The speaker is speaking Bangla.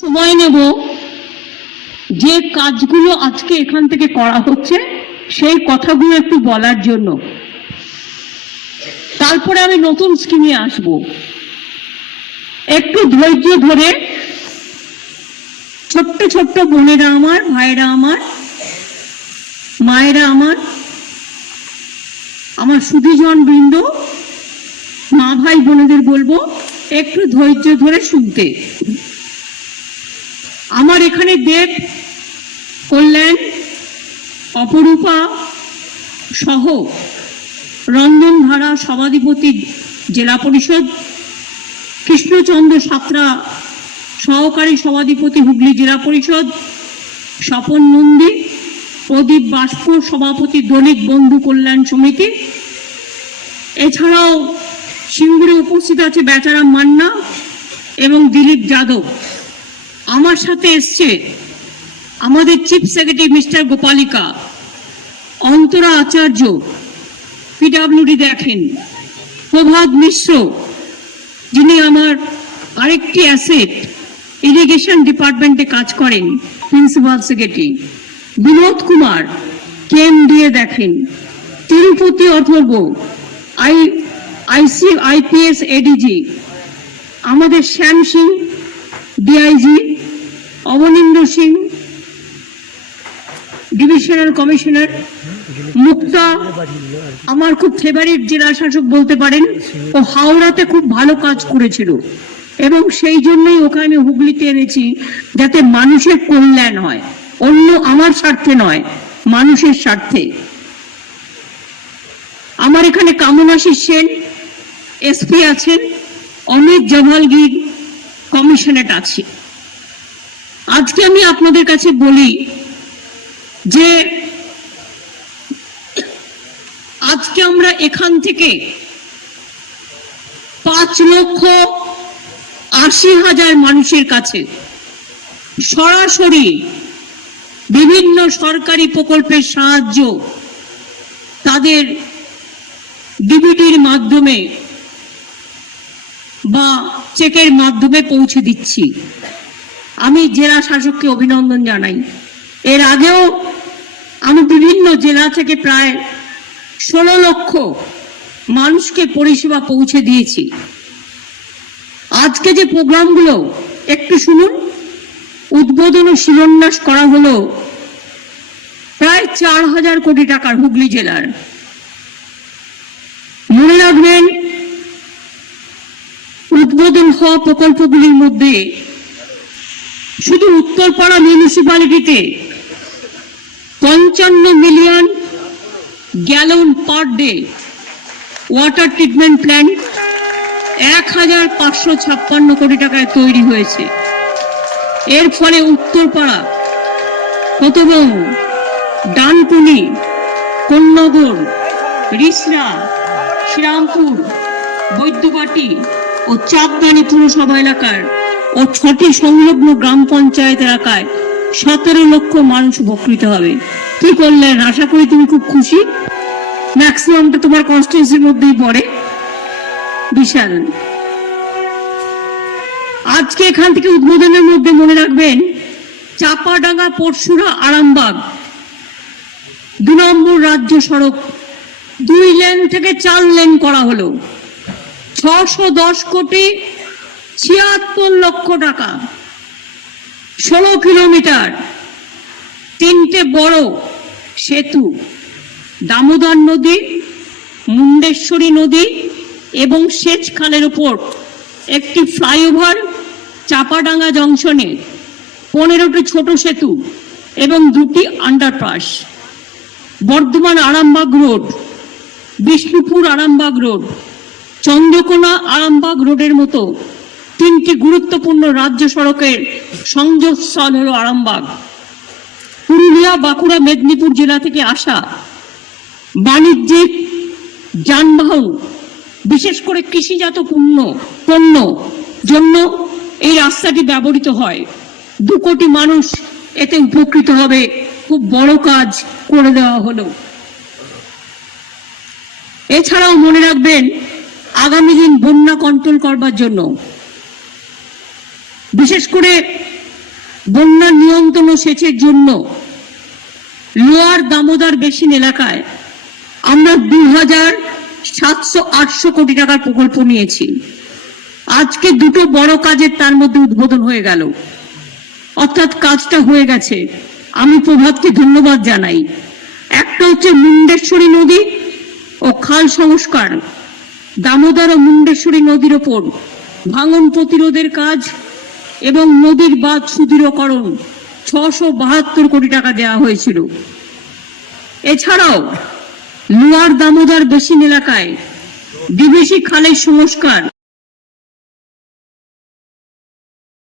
সময় নেব যে কাজগুলো আজকে এখান থেকে করা হচ্ছে সেই কথাগুলো একটু বলার জন্য। তারপরে আমি নতুন স্কিমে আসব। একটু ধৈর্য ধরে ছোট্ট ছোট্ট বোনেরা আমার, ভাইরা আমার, মায়েরা আমার, আমার সুধীজন বৃন্দ, মা ভাই বোনেদের বলবো একটু ধৈর্য ধরে শুনতে। আমার এখানে দেব, কল্যাণ, অপরূপা সহ রঞ্জনধারা সভাধিপতি জেলা পরিষদ, কৃষ্ণচন্দ্র সাঁতরা সহকারী সভাধিপতি হুগলি জেলা পরিষদ, স্বপন নন্দী, প্রদীপ বাষ্প সভাপতি দলিত বন্ধু কল্যাণ সমিতি, এছাড়াও সিঙ্গুরে উপস্থিত আছে বেচারাম মান্না এবং দিলীপ যাদব। আমার সাথে এসছে আমাদের চিফ সেক্রেটারি মিস্টার গোপালিকা, অন্তরা আচার্য পিডব্লিউডি দেখেন, প্রভাত মিশ্র যিনি আমার আরেকটি অ্যাসেট ইরিগেশন ডিপার্টমেন্টে কাজ করেন, principal secretary, Binod Kumar KMDA দেখেন, তিরুপতি অথর্ব আইপিএস এডিজি, আমাদের Shyam Singh DIG, Abanindra Singh divisional commissioner, Mukta আমার খুব ফেভারিট জেলা শাসক বলতে পারেন, ও হাওড়াতে খুব ভালো কাজ করেছিল এবং সেই জন্যই ওকে আমি হুগলিতে এনেছি, যাতে মানুষের কল্যাণ হয়, অন্য আমার স্বার্থে নয়, মানুষের স্বার্থে। আমার এখানে কামনাশী সেন এসপি আছেন, অমিত জাভালগির কমিশনারেট আছে। আজকে আমি আপনাদের কাছে বলি যে আজকে আমরা এখান থেকে 5,80,000 মানুষের কাছে সরাসরি বিভিন্ন সরকারি প্রকল্পের সাহায্য তাদের ডিবিটির মাধ্যমে বা চেকের মাধ্যমে পৌঁছে দিচ্ছি। আমি জেলা শাসককে অভিনন্দন জানাই। এর আগেও আমি বিভিন্ন জেলা থেকে প্রায় 16 লক্ষ মানুষকে পরিষেবা পৌঁছে দিয়েছি। আজকে যে প্রোগ্রামগুলো একটু শুনুন। উদ্বোধন ও শিলান্যাস করা হলো প্রায় 4,000 কোটি টাকার হুগলি জেলার। মনে রাখবেন, উদ্বোধন হওয়া প্রকল্পগুলির মধ্যে শুধু উত্তরপাড়া মিউনিসিপ্যালিটিতে 55 million gallon per day water treatment plant 1,556 crore টাকায় তৈরি হয়েছে। এর ফলে উত্তরপাড়া, কতবং, ডানকুনি, কোন্নগর, রিসরা, শ্রীরামপুর, বৈদ্যবাটি ও চাপদানি পুরসভা এলাকার ও 6টি সংলগ্ন গ্রাম পঞ্চায়েত এলাকায় 17 লক্ষ মানুষ উপকৃত হবে। কি করলেন? আশা করি তুমি খুব খুশি। ম্যাক্সিমামটা তোমার কনস্টিটিউয়েন্সির মধ্যেই পড়ে। বিশাল। আজকে এখান থেকে উদ্বোধনের মধ্যে মনে রাখবেন, চাপাডাঙ্গা পরশুরা আরামবাগ 2 নম্বর রাজ্য সড়ক 2 লেন থেকে 4 লেন করা হলো। 610 কোটি 76 লক্ষ টাকা, 16 কিলোমিটার, 3টে বড় সেতু, দামোদর নদী, মুন্ডেশ্বরী নদী এবং সেচ খালের উপর একটি ফ্লাইওভার, চাপাডাঙ্গা জংশনে 15টি ছোট সেতু এবং 2টি underpass, Bardhaman Arambagh road, Bishnupur Arambagh road, Chandrakona Arambagh রোডের মতো 3টি গুরুত্বপূর্ণ রাজ্য সড়কের সংযোগস্থল হলো আরামবাগ। পুরুলিয়া, বাঁকুড়া, মেদিনীপুর জেলা থেকে আসা বাণিজ্যিক যানবাহন, বিশেষ করে কৃষিজাত পণ্য জন্য এই রাস্তাটি ব্যবহৃত হয়। 2 কোটি মানুষ এতে উপকৃত হবে। খুব বড় কাজ করে দেওয়া হলো। এছাড়াও মনে রাখবেন, আগামী দিন বন্যা কন্ট্রোল করবার জন্য বিশেষ করে বন্যা নিয়ন্ত্রণ ও সেচের জন্য লোয়ার দামোদর বেসিন এলাকায় আমরা 2,700-800 কোটি টাকার প্রকল্প নিয়েছি। আজকে দুটো বড় কাজের তার মধ্যে উদ্বোধন হয়ে গেল, অর্থাৎ কাজটা হয়ে গেছে। আমি প্রভাতকে ধন্যবাদ জানাই। একটা হচ্ছে মুন্ডেশ্বরী নদী ও খাল সংস্কার, দামোদর ও মুন্ডেশ্বরী নদীর ওপর ভাঙন প্রতিরোধের কাজ এবং নদীর বাঁধ সুদৃঢ়করণ 672 কোটি টাকা দেওয়া হয়েছিল। এছাড়াও লোয়ার দামোদর বেসিন এলাকায় ডিভিসি খালের সংস্কার